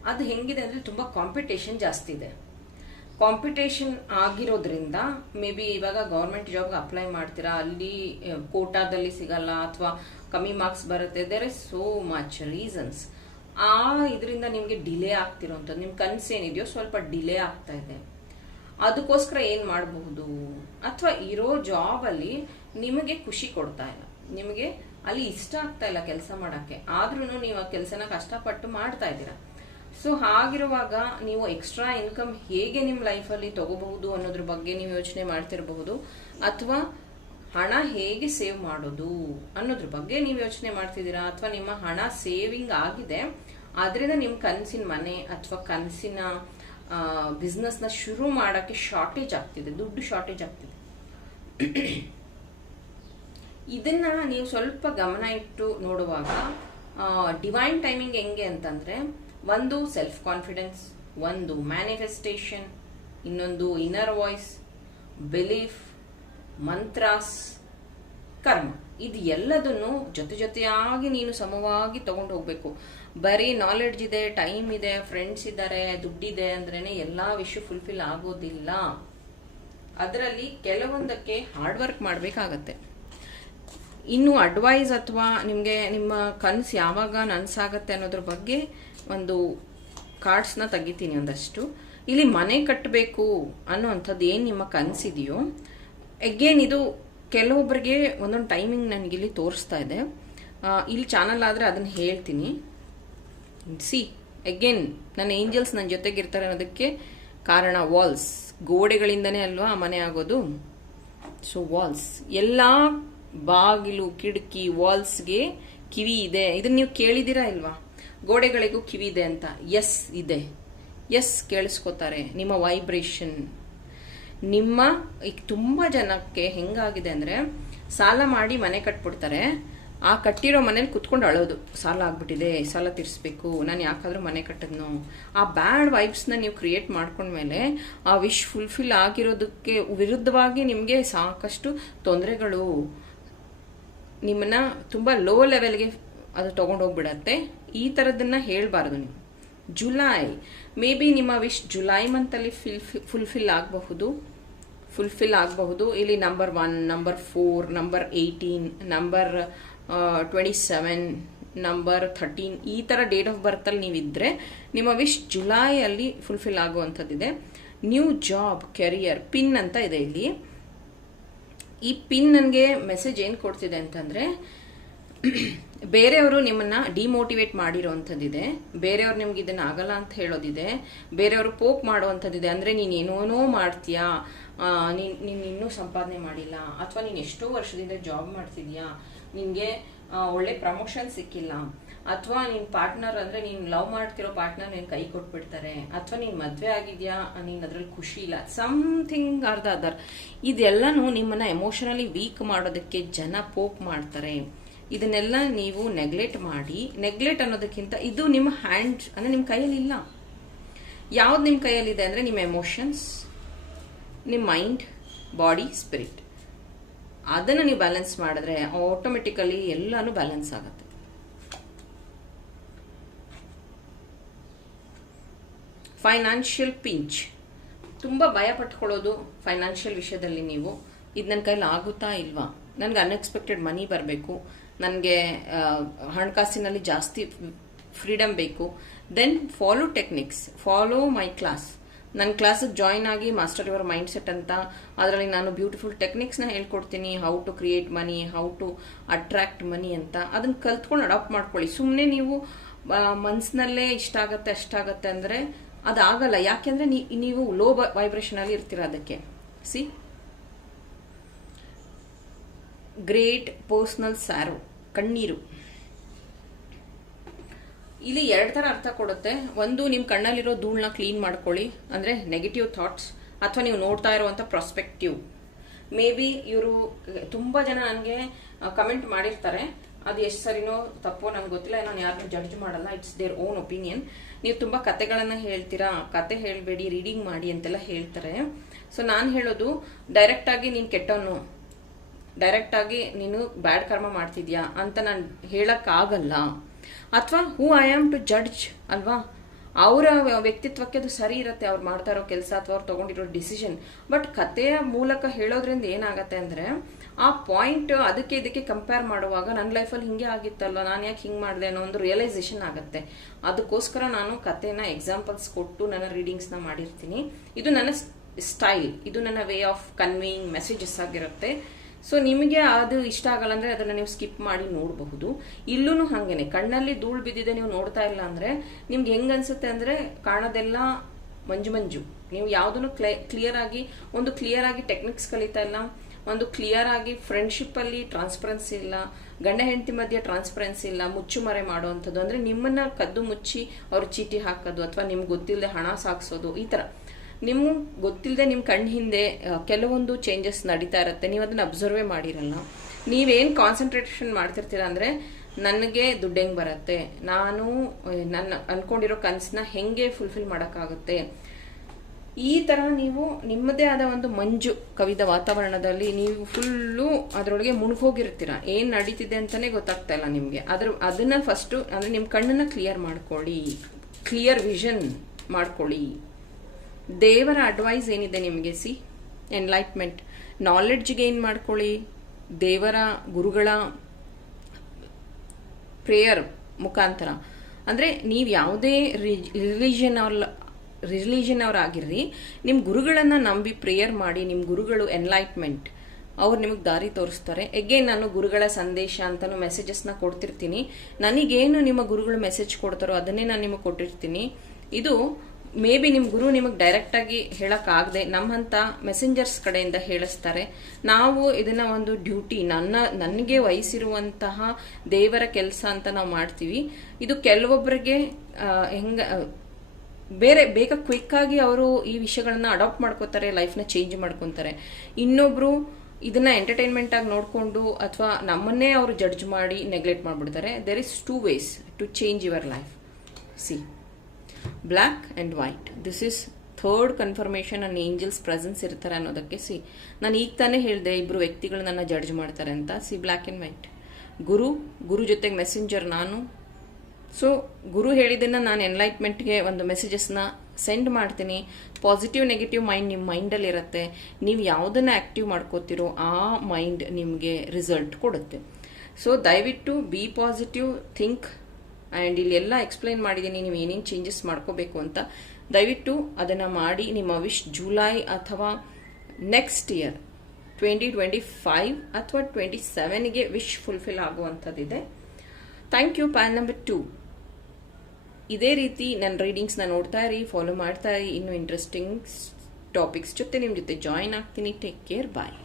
ಅದು ಹೆಂಗಿದೆ ಅಂದರೆ ತುಂಬ ಕಾಂಪಿಟೇಷನ್ ಜಾಸ್ತಿ ಇದೆ. ಕಾಂಪಿಟೇಷನ್ ಆಗಿರೋದ್ರಿಂದ ಮೇ ಬಿ ಇವಾಗ ಗೌರ್ಮೆಂಟ್ ಜಾಬ್ಗೆ ಅಪ್ಲೈ ಮಾಡ್ತೀರಾ, ಅಲ್ಲಿ ಕೋಟಾದಲ್ಲಿ ಸಿಗಲ್ಲ ಅಥವಾ ಕಮ್ಮಿ ಮಾರ್ಕ್ಸ್ ಬರುತ್ತೆ there is so much reasons ಆ ಇದರಿಂದ ನಿಮಗೆ ಡಿಲೇ ಆಗ್ತಿರೋಂಥದ್ದು ನಿಮ್ಮ ಕನ್ಸು ಏನಿದೆಯೋ ಸ್ವಲ್ಪ ಡಿಲೇ ಆಗ್ತಾ ಇದೆ. ಅದಕ್ಕೋಸ್ಕರ ಏನು ಮಾಡಬಹುದು? ಅಥವಾ ಇರೋ ಜಾಬಲ್ಲಿ ನಿಮಗೆ ಖುಷಿ ಕೊಡ್ತಾ ಇಲ್ಲ. ನಿಮಗೆ ಅಲ್ಲಿ ಇಷ್ಟ ಆಗ್ತಾ ಇಲ್ಲ ಕೆಲಸ ಮಾಡೋಕ್ಕೆ. ಆದ್ರೂ ನೀವು ಆ ಕೆಲಸನ ಕಷ್ಟಪಟ್ಟು ಮಾಡ್ತಾ ಇದ್ದೀರಾ. ಸೊ ಹಾಗಿರುವಾಗ ನೀವು ಎಕ್ಸ್ಟ್ರಾ ಇನ್ಕಮ್ ಹೇಗೆ ನಿಮ್ಮ ಲೈಫಲ್ಲಿ ತಗೋಬಹುದು ಅನ್ನೋದ್ರ ಬಗ್ಗೆ ನೀವು ಯೋಚನೆ ಮಾಡ್ತಿರಬಹುದು, ಅಥವಾ ಹಣ ಹೇಗೆ ಸೇವ್ ಮಾಡೋದು ಅನ್ನೋದ್ರ ಬಗ್ಗೆ ನೀವು ಯೋಚನೆ ಮಾಡ್ತಿದ್ದೀರಾ, ಅಥವಾ ನಿಮ್ಮ ಹಣ ಸೇವಿಂಗ್ ಆಗಿದೆ ಅದರಿಂದ ನಿಮ್ಮ ಕನಸಿನ ಮನೆ ಅಥವಾ ಕನಸಿನ ಬಿಸ್ನೆಸ್ನ ಶುರು ಮಾಡೋಕ್ಕೆ ಶಾರ್ಟೇಜ್ ಆಗ್ತಿದೆ, ದುಡ್ಡು ಶಾರ್ಟೇಜ್ ಆಗ್ತಿದೆ. ಇದನ್ನ ನೀವು ಸ್ವಲ್ಪ ಗಮನ ಇಟ್ಟು ನೋಡುವಾಗ ಡಿವೈನ್ ಟೈಮಿಂಗ್ ಹೆಂಗೆ ಅಂತಂದ್ರೆ, ಒಂದು ಸೆಲ್ಫ್ ಕಾನ್ಫಿಡೆನ್ಸ್ ಒಂದು ಮ್ಯಾನಿಫೆಸ್ಟೇಷನ್ ಇನ್ನೊಂದು ಇನ್ನರ್ ವಾಯ್ಸ್ ಬಿಲೀಫ್ ಮಂತ್ರಾಸ್ ಕರ್ಮ ಇದು ಎಲ್ಲದನ್ನು ಜೊತೆ ಜೊತೆಯಾಗಿ ನೀನು ಸಮವಾಗಿ ತಗೊಂಡು ಹೋಗ್ಬೇಕು. ಬರೀ ನಾಲೆಡ್ಜ್ ಇದೆ ಟೈಮ್ ಇದೆ ಫ್ರೆಂಡ್ಸ್ ಇದ್ದಾರೆ, ದುಡ್ಡಿದೆ ಅಂದ್ರೇನೆ ಎಲ್ಲಾ ವಿಷಯ ಫುಲ್ಫಿಲ್ ಆಗೋದಿಲ್ಲ. ಅದರಲ್ಲಿ ಕೆಲವೊಂದಕ್ಕೆ ಹಾರ್ಡ್ ವರ್ಕ್ ಮಾಡಬೇಕಾಗತ್ತೆ. ಇನ್ನು ಅಡ್ವೈಸ್ ಅಥವಾ ನಿಮಗೆ ನಿಮ್ಮ ಕನಸು ಯಾವಾಗ ನನ್ಸಾಗತ್ತೆ ಅನ್ನೋದ್ರ ಬಗ್ಗೆ ಒಂದು ಕಾರ್ಡ್ಸ್ನ ತೆಗಿತೀನಿ ಒಂದಷ್ಟು. ಇಲ್ಲಿ ಮನೆ ಕಟ್ಟಬೇಕು ಅನ್ನೋವಂಥದ್ದು ಏನು ನಿಮ್ಮ ಕನಸಿದೆಯೋ ಎಗೇನ್ ಇದು ಕೆಲವೊಬ್ಬರಿಗೆ ಒಂದೊಂದು ಟೈಮಿಂಗ್ ನನಗಿಲ್ಲಿ ತೋರಿಸ್ತಾ ಇದೆ. ಇಲ್ಲಿ ಚಾನಲ್ ಆದರೆ ಅದನ್ನು ಹೇಳ್ತೀನಿ. ಸಿ ಅಗೇನ್ ನನ್ನ ಏಂಜಲ್ಸ್ ನನ್ನ ಜೊತೆಗಿರ್ತಾರೆ ಅನ್ನೋದಕ್ಕೆ ಕಾರಣ ವಾಲ್ಸ್ ಗೋಡೆಗಳಿಂದನೇ ಅಲ್ವಾ ಮನೆ ಆಗೋದು? ಸೊ ವಾಲ್ಸ್ ಎಲ್ಲ ಬಾಗಿಲು, ಕಿಟಕಿ, ವಾಲ್ಸ್ಗೆ ಕಿವಿ ಇದೆ. ಇದನ್ನ ನೀವು ಕೇಳಿದಿರಾ ಇಲ್ವಾ? ಗೋಡೆಗಳಿಗೂ ಕಿವಿ ಇದೆ ಅಂತ. ಎಸ್ ಇದೆ. ಎಸ್ ಕೇಳಿಸ್ಕೊತಾರೆ. ನಿಮ್ಮ ವೈಬ್ರೇಷನ್ ನಿಮ್ಮ, ಈಗ ತುಂಬ ಜನಕ್ಕೆ ಹೆಂಗಾಗಿದೆ ಅಂದರೆ, ಸಾಲ ಮಾಡಿ ಮನೆ ಕಟ್ಬಿಡ್ತಾರೆ. ಆ ಕಟ್ಟಿರೋ ಮನೇಲಿ ಕುತ್ಕೊಂಡು ಅಳೋದು. ಸಾಲ ಆಗ್ಬಿಟ್ಟಿದೆ, ಸಾಲ ತೀರಿಸ್ಬೇಕು, ನಾನು ಯಾಕಾದ್ರೂ ಮನೆ ಕಟ್ಟದ್ನೋ. ಆ ಬ್ಯಾಡ್ ವೈಬ್ಸ್ನ ನೀವು ಕ್ರಿಯೇಟ್ ಮಾಡ್ಕೊಂಡ್ಮೇಲೆ, ಆ ವಿಶ್ ಫುಲ್ಫಿಲ್ ಆಗಿರೋದಕ್ಕೆ ವಿರುದ್ಧವಾಗಿ ನಿಮಗೆ ಸಾಕಷ್ಟು ತೊಂದರೆಗಳು. ನಿಮ್ಮನ್ನ ತುಂಬ ಲೋ ಲೆವೆಲ್ಗೆ ಅದು ತೊಗೊಂಡೋಗ್ಬಿಡತ್ತೆ ಈ ಥರದನ್ನ ಹೇಳಬಾರ್ದು ನೀವು. ಜುಲೈ ಮೇ ಬಿ ನಿಮ್ಮ ವಿಶ್ ಜುಲೈ ಮಂತಲ್ಲಿ ಫಿಲ್ ಫುಲ್ಫಿಲ್ ಆಗಬಹುದು. ಫುಲ್ಫಿಲ್ ಆಗಬಹುದು. ಇಲ್ಲಿ number one number four number eighteen number twenty seven number thirteen ಈ ಥರ ಡೇಟ್ ಆಫ್ ಬರ್ತಲ್ಲಿ ನೀವಿದ್ದರೆ ನಿಮ್ಮ ವಿಶ್ ಜುಲೈಯಲ್ಲಿ ಫುಲ್ಫಿಲ್ ಆಗುವಂಥದ್ದಿದೆ. ನ್ಯೂ ಜಾಬ್ ಕೆರಿಯರ್ ಪಿನ್ ಅಂತ ಇದೆ ಇಲ್ಲಿ. ಈ ಪಿನ್ ನನಗೆ ಮೆಸೇಜ್ ಏನು ಕೊಡ್ತಿದೆ ಅಂತಂದರೆ, ಬೇರೆಯವರು ನಿಮ್ಮನ್ನ ಡಿಮೋಟಿವೇಟ್ ಮಾಡಿರೋವಂಥದ್ದಿದೆ ಬೇರೆಯವ್ರು ನಿಮ್ಗೆ ಇದನ್ನ ಆಗಲ್ಲ ಅಂತ ಹೇಳೋದಿದೆ, ಬೇರೆಯವರು ಪೋಕ್ ಮಾಡುವಂಥದ್ದಿದೆ, ಅಂದರೆ ನೀನು ಏನೋನೋ ಮಾಡ್ತೀಯಾ? ನೀನ್, ನೀನು ಇನ್ನೂ ಸಂಪಾದನೆ ಮಾಡಿಲ್ಲ, ಅಥವಾ ನೀನು ಎಷ್ಟೋ ವರ್ಷದಿಂದ ಜಾಬ್ ಮಾಡ್ತಿದ್ಯಾ ನಿನಗೆ ಒಳ್ಳೆ ಪ್ರಮೋಷನ್ ಸಿಕ್ಕಿಲ್ಲ. ಅಥವಾ ನಿನ್ ಪಾರ್ಟ್ನರ್ ಅಂದ್ರೆ ನೀನ್ ಲವ್ ಮಾಡ್ತಿರೋ ಪಾರ್ಟ್ನರ್ ನೀನ್ ಕೈ ಕೊಟ್ಬಿಡ್ತಾರೆ. ಅಥವಾ ನೀನ್ ಮದ್ವೆ ಆಗಿದ್ಯಾ, ನೀನ್ ಅದ್ರಲ್ಲಿ ಖುಷಿ ಇಲ್ಲ. ಸಮಥಿಂಗ್ ಆರ್ ದ ಅದರ್ ಇದೆಲ್ಲನೂ ನಿಮ್ಮನ್ನ ಎಮೋಷನಲಿ ವೀಕ್ ಮಾಡೋದಕ್ಕೆ ಜನ ಪೋಪ್ ಮಾಡ್ತಾರೆ. ಇದನ್ನೆಲ್ಲ ನೀವು ನೆಗ್ಲೆಕ್ಟ್ ಮಾಡಿ ನೆಗ್ಲೆಕ್ಟ್ ಅನ್ನೋದಕ್ಕಿಂತ ಇದು ನಿಮ್ಮ ಹ್ಯಾಂಡ್ ಅಂದ್ರೆ ನಿಮ್ಮ ಕೈಯಲ್ಲಿ ಇಲ್ಲ. ಯಾವ್ದು ನಿಮ್ಮ ಕೈಯಲ್ಲಿದೆ ಅಂದ್ರೆ ನಿಮ್ಮ ಎಮೋಷನ್ಸ್ ನಿಮ್ಮ ಮೈಂಡ್ ಬಾಡಿ ಸ್ಪಿರಿಟ್ ಅದನ್ನು ನೀವು ಬ್ಯಾಲೆನ್ಸ್ ಮಾಡಿದ್ರೆ ಆಟೋಮೆಟಿಕಲಿ ಎಲ್ಲಾನು ಬ್ಯಾಲೆನ್ಸ್ ಆಗುತ್ತೆ. ಫೈನಾನ್ಷಿಯಲ್ ಪಿಂಚ್ ತುಂಬ ಭಯ ಪಟ್ಕೊಳ್ಳೋದು ಫೈನಾನ್ಷಿಯಲ್ ವಿಷಯದಲ್ಲಿ ನೀವು. ಇದು ನನ್ನ ಕೈಲಿ ಆಗುತ್ತಾ ಇಲ್ವಾ? ನನಗೆ ಅನ್ಎಕ್ಸ್ಪೆಕ್ಟೆಡ್ ಮನಿ ಬರಬೇಕು. ನನಗೆ ಹಣಕಾಸಿನಲ್ಲಿ ಜಾಸ್ತಿ ಫ್ರೀಡಮ್ ಬೇಕು. Then follow techniques follow my class ನನ್ನ ಕ್ಲಾಸಿಗೆ ಜಾಯ್ನ್ ಆಗಿ ಮಾಸ್ಟರ್ ಯುವರ್ ಮೈಂಡ್ ಸೆಟ್ ಅಂತ. ಅದರಲ್ಲಿ ನಾನು ಬ್ಯೂಟಿಫುಲ್ ಟೆಕ್ನಿಕ್ಸ್ನ ಹೇಳ್ಕೊಡ್ತೀನಿ. How to create money how to attract money ಅಂತ. ಅದನ್ನ ಕಲ್ತ್ಕೊಂಡು ಅಡಾಪ್ಟ್ ಮಾಡ್ಕೊಳ್ಳಿ. ಸುಮ್ಮನೆ ನೀವು ಮನ್ಸಿನಲ್ಲೇ ಇಷ್ಟ ಆಗತ್ತೆ ಅಷ್ಟಾಗತ್ತೆ ಅಂದರೆ ಅದಾಗಲ್ಲ. ಯಾಕೆಂದ್ರೆ ನೀವು ಲೋ ವೈಬ್ರೇಷನ್ ಅಲ್ಲಿ ಇರ್ತೀರ ಅದಕ್ಕೆ. ಸಿ ಗ್ರೇಟ್ ಪರ್ಸ್ನಲ್ ಸ್ಯಾರೋ ಕಣ್ಣೀರು. ಇಲ್ಲಿ ಎರಡು ತರ ಅರ್ಥ ಕೊಡುತ್ತೆ. ಒಂದು, ನಿಮ್ ಕಣ್ಣಲ್ಲಿರೋ ಧೂಳನ್ನ ಕ್ಲೀನ್ ಮಾಡ್ಕೊಳ್ಳಿ. ಅಂದ್ರೆ ನೆಗೆಟಿವ್ ಥಾಟ್ಸ್ ಅಥವಾ ನೀವು ನೋಡ್ತಾ ಇರುವಂತ ಪ್ರಾಸ್ಪೆಕ್ಟಿವ್ ಮೇ ಬಿ ಇವರು, ತುಂಬಾ ಜನ ನನಗೆ ಕಮೆಂಟ್ ಮಾಡಿರ್ತಾರೆ. ಅದು ಎಷ್ಟು ಸರಿನೋ ತಪ್ಪೋ ನಂಗೆ ಗೊತ್ತಿಲ್ಲ. ನಾನು ಯಾರನ್ನೂ ಜಡ್ಜ್ ಮಾಡಲ್ಲ. ಇಟ್ಸ್ ದೇರ್ ಓನ್ ಒಪಿನಿಯನ್ ನೀವು ತುಂಬಾ ಕತೆಗಳನ್ನ ಹೇಳ್ತೀರಾ? ಕತೆ ಹೇಳಬೇಡಿ ರೀಡಿಂಗ್ ಮಾಡಿ ಅಂತೆಲ್ಲ ಹೇಳ್ತಾರೆ. ಸೊ ನಾನು ಹೇಳೋದು ಡೈರೆಕ್ಟ್ ಆಗಿ ನೀನ್ ಕೆಟ್ಟವನು. ಡೈರೆಕ್ಟ್ ಆಗಿ ನೀನು ಬ್ಯಾಡ್ ಕರ್ಮ ಮಾಡ್ತಿದ್ಯಾ ಅಂತ ನಾನು ಹೇಳಕ್ ಆಗಲ್ಲ ಅಥವಾ who I am to judge ಅಲ್ವಾ? ಅವರ ವ್ಯಕ್ತಿತ್ವಕ್ಕೆ ಅದು ಸರಿ ಇರುತ್ತೆ, ಅವ್ರು ಮಾಡ್ತಾ ಇರೋ ಕೆಲಸ ಅಥವಾ ಅವ್ರು ತಗೊಂಡಿರೋ ಡಿಸಿಷನ್ ಬಟ್ ಕಥೆಯ ಮೂಲಕ ಹೇಳೋದ್ರಿಂದ ಏನಾಗತ್ತೆ ಅಂದ್ರೆ, ಆ ಪಾಯಿಂಟ್ ಅದಕ್ಕೆ ಇದಕ್ಕೆ ಕಂಪೇರ್ ಮಾಡುವಾಗ ನನ್ನ ಲೈಫಲ್ಲಿ ಹಿಂಗೆ ಆಗಿತ್ತಲ್ವ, ನಾನು ಯಾಕೆ ಹಿಂಗೆ ಮಾಡಿದೆ ಅನ್ನೋ ಒಂದು ರಿಯಲೈಸೇಷನ್ ಆಗುತ್ತೆ. ಅದಕ್ಕೋಸ್ಕರ ನಾನು ಕತೆನ ಎಕ್ಸಾಂಪಲ್ಸ್ ಕೊಟ್ಟು ನನ್ನ ರೀಡಿಂಗ್ಸ್ನ ಮಾಡಿರ್ತೀನಿ. ಇದು ನನ್ನ ಸ್ಟೈಲ್ ಇದು ನನ್ನ ವೇ ಆಫ್ ಕನ್ವೇಯಿಂಗ್ ಮೆಸೇಜಸ್ ಆಗಿರುತ್ತೆ. ಸೊ ನಿಮಗೆ ಅದು ಇಷ್ಟ ಆಗಲ್ಲ ಅಂದ್ರೆ ಅದನ್ನ ನೀವು ಸ್ಕಿಪ್ ಮಾಡಿ ನೋಡಬಹುದು. ಇಲ್ಲೂ ಹಾಗೇನೆ. ಕಣ್ಣಲ್ಲಿ ಧೂಳು ಬಿದ್ದಿದೆ ನೀವು ನೋಡ್ತಾ ಇಲ್ಲ ಅಂದ್ರೆ ನಿಮ್ಗೆ ಹೆಂಗೆ ಅನ್ಸುತ್ತೆ ಅಂದ್ರೆ ಕಾಣೋದೆಲ್ಲ ಮಂಜು ಮಂಜು. ನೀವು ಯಾವುದನ್ನು ಕ್ಲಿಯರ್ ಆಗಿ, ಒಂದು ಕ್ಲಿಯರ್ ಆಗಿ ಟೆಕ್ನಿಕ್ಸ್ ಕಲಿತಾ ಇಲ್ಲ, ಒಂದು ಕ್ಲಿಯರ್ ಆಗಿ ಫ್ರೆಂಡ್ಶಿಪ್ ಅಲ್ಲಿ ಟ್ರಾನ್ಸ್ಪರೆನ್ಸಿ ಇಲ್ಲ, ಗಂಡ ಹೆಂಡತಿ ಮಧ್ಯೆ ಟ್ರಾನ್ಸ್ಪರೆನ್ಸಿ ಇಲ್ಲ, ಮುಚ್ಚುಮರೆ ಮಾಡುವಂಥದ್ದು ಅಂದ್ರೆ ನಿಮ್ಮನ್ನ ಕದ್ದು ಮುಚ್ಚಿ ಅವ್ರು ಚೀಟಿ ಹಾಕೋದು ಅಥವಾ ನಿಮ್ಗೆ ಗೊತ್ತಿಲ್ಲದೆ ಹಣ ಸಾಕ್ಸೋದು ಈ ತರ. ನಿಮ್ ಗೊತ್ತಿಲ್ಲದೆ ನಿಮ್ಮ ಕಣ್ಣ ಹಿಂದೆ ಕೆಲವೊಂದು ಚೇಂಜಸ್ ನಡೀತಾ ಇರುತ್ತೆ. ನೀವು ಅದನ್ನ ಅಬ್ಸರ್ವೇ ಮಾಡಿರಲ್ಲ. ನೀವೇನು ಕಾನ್ಸಂಟ್ರೇಷನ್ ಮಾಡ್ತಿರ್ತೀರ ಅಂದರೆ, ನನಗೆ ದುಡ್ಡು ಹೆಂಗೆ ಬರುತ್ತೆ? ನಾನು ನನ್ನ ಅಂದ್ಕೊಂಡಿರೋ ಕನಸನ್ನ ಹೆಂಗೆ ಫುಲ್ಫಿಲ್ ಮಾಡೋಕ್ಕಾಗುತ್ತೆ? ಈ ಥರ ನೀವು ನಿಮ್ಮದೇ ಆದ ಒಂದು ಮಂಜು ಕವಿದ ವಾತಾವರಣದಲ್ಲಿ ನೀವು ಫುಲ್ಲು ಅದರೊಳಗೆ ಮುಳುಗೋಗಿರ್ತೀರ ಏನು ನಡೀತಿದೆ ಅಂತಲೇ ಗೊತ್ತಾಗ್ತಾ ಇಲ್ಲ ನಿಮಗೆ. ಅದ್ರ, ಅದನ್ನು ಫಸ್ಟು ಅಂದರೆ ನಿಮ್ಮ ಕಣ್ಣನ್ನು ಕ್ಲಿಯರ್ ಮಾಡ್ಕೊಳ್ಳಿ. ಕ್ಲಿಯರ್ ವಿಷನ್ ಮಾಡ್ಕೊಳ್ಳಿ. ದೇವರ ಅಡ್ವೈಸ್ ಏನಿದೆ ನಿಮಗೆ? ಸಿ ಎನ್ಲೈಟ್ಮೆಂಟ್ ನಾಲೆಡ್ಜ್ ಗೇನ್ ಮಾಡ್ಕೊಳ್ಳಿ? ದೇವರ, ಗುರುಗಳ ಪ್ರೇಯರ್ ಮುಖಾಂತರ. ಅಂದ್ರೆ ನೀವು ಯಾವುದೇ ರಿಲಿಜನ್ ಅವ್ರ ರಿಲಿಜನ್ ಅವರಾಗಿರ್ರಿ ನಿಮ್ಮ ಗುರುಗಳನ್ನ ನಂಬಿ ಪ್ರೇಯರ್ ಮಾಡಿ ನಿಮ್ಮ ಗುರುಗಳು ಎನ್ಲೈಟ್ಮೆಂಟ್ ಅವ್ರು ನಿಮಗೆ ದಾರಿ ತೋರಿಸ್ತಾರೆ. ಎಗೇನ್ ನಾನು ಗುರುಗಳ ಸಂದೇಶ ಅಂತಲೂ ಮೆಸೇಜಸ್ನ ಕೊಡ್ತಿರ್ತೀನಿ. ನನಗೇನು ನಿಮ್ಮ ಗುರುಗಳು ಮೆಸೇಜ್ ಕೊಡ್ತಾರೋ ಅದನ್ನೇ ನಾನು ನಿಮಗೆ ಕೊಟ್ಟಿರ್ತೀನಿ. ಇದು ಮೇ ಬಿ ನಿಮ್ಮ ಗುರು ನಿಮಗೆ ಡೈರೆಕ್ಟ್ ಆಗಿ ನಮ್ಮಂಥ ಮೆಸೆಂಜರ್ಸ್ ಕಡೆಯಿಂದ ಹೇಳಿಸ್ತಾರೆ. ನಾವು ಇದನ್ನ ಒಂದು ಡ್ಯೂಟಿ ನನ್ನ, ನನಗೆ ವಹಿಸಿರುವಂತಹ ದೇವರ ಕೆಲಸ ಅಂತ ನಾವು ಮಾಡ್ತೀವಿ. ಇದು ಕೆಲವೊಬ್ಬರಿಗೆ ಹೆಂಗ ಬೇರೆ, ಬೇಗ ಕ್ವಿಕ್ ಆಗಿ ಅವರು ಈ ವಿಷಯಗಳನ್ನ ಅಡಾಪ್ಟ್ ಮಾಡ್ಕೋತಾರೆ ಲೈಫ್ನ ಚೇಂಜ್ ಮಾಡ್ಕೊತಾರೆ. ಇನ್ನೊಬ್ರು ಇದನ್ನ ಎಂಟರ್ಟೈನ್ಮೆಂಟ್ ಆಗಿ ನೋಡಿಕೊಂಡು ಅಥವಾ ನಮ್ಮನ್ನೇ ಅವರು ಜಡ್ಜ್ ಮಾಡಿ ನೆಗ್ಲೆಕ್ಟ್ ಮಾಡಿಬಿಡ್ತಾರೆ. There is two ways to change your life see black and white. This is third confirmation ನನ್ನ ಏಂಜಲ್ಸ್ ಪ್ರೆಸೆನ್ಸ್ ಇರ್ತಾರೆ ಅನ್ನೋದಕ್ಕೆ ಸಿ ನಾನು ಈಗ ತಾನೇ ಹೇಳಿದೆ ಇಬ್ಬರು ವ್ಯಕ್ತಿಗಳು ನನ್ನ ಜಡ್ಜ್ ಮಾಡ್ತಾರೆ ಅಂತ. ಸಿ ಬ್ಲ್ಯಾಕ್ ಆ್ಯಂಡ್ ವೈಟ್ ಗುರು ಗುರು ಜೊತೆಗೆ ಮೆಸೆಂಜರ್ ನಾನು. ಸೊ ಗುರು ಹೇಳಿದ್ದನ್ನು ನಾನು ಎನ್ಲೈಟ್ಮೆಂಟ್ಗೆ ಒಂದು ಮೆಸೇಜಸ್ನ ಸೆಂಡ್ ಮಾಡ್ತೀನಿ. ಪಾಸಿಟಿವ್ ನೆಗೆಟಿವ್ ಮೈಂಡ್ ನಿಮ್ಮ ಮೈಂಡಲ್ಲಿ ಇರುತ್ತೆ. ನೀವು ಯಾವುದನ್ನು ಆ್ಯಕ್ಟಿವ್ ಮಾಡ್ಕೋತಿರೋ ಆ ಮೈಂಡ್ ನಿಮಗೆ ರಿಸಲ್ಟ್ ಕೊಡುತ್ತೆ. ಸೊ ದಯವಿಟ್ಟು ಬಿ ಪಾಸಿಟಿವ್ ಥಿಂಕ್ ಆ್ಯಂಡ್ ಇಲ್ಲಿ ಎಲ್ಲ ಎಕ್ಸ್ಪ್ಲೈನ್ ಮಾಡಿದ್ದೀನಿ, ನೀವು ಏನೇನು ಚೇಂಜಸ್ ಮಾಡ್ಕೋಬೇಕು ಅಂತ. ದಯವಿಟ್ಟು ಅದನ್ನು ಮಾಡಿ, ನಿಮ್ಮ ವಿಶ್ ಜುಲೈ ಅಥವಾ next year twenty twenty five ಅಥವಾ ಟ್ವೆಂಟಿ ಸೆವೆನ್ಗೆ wish fulfil ಆಗುವಂಥದ್ದಿದೆ. Thank you pile number two ಇದೇ ರೀತಿ ನನ್ನ ರೀಡಿಂಗ್ಸ್ನ ನೋಡ್ತಾ ಇರಿ ಫಾಲೋ ಮಾಡ್ತಾ ಇರಿ. ಇನ್ನೂ ಇಂಟ್ರೆಸ್ಟಿಂಗ್ ಟಾಪಿಕ್ಸ್ ಜೊತೆ ನಿಮ್ಮ ಜೊತೆ ಜಾಯಿನ್ ಆಗ್ತೀನಿ. Take care bye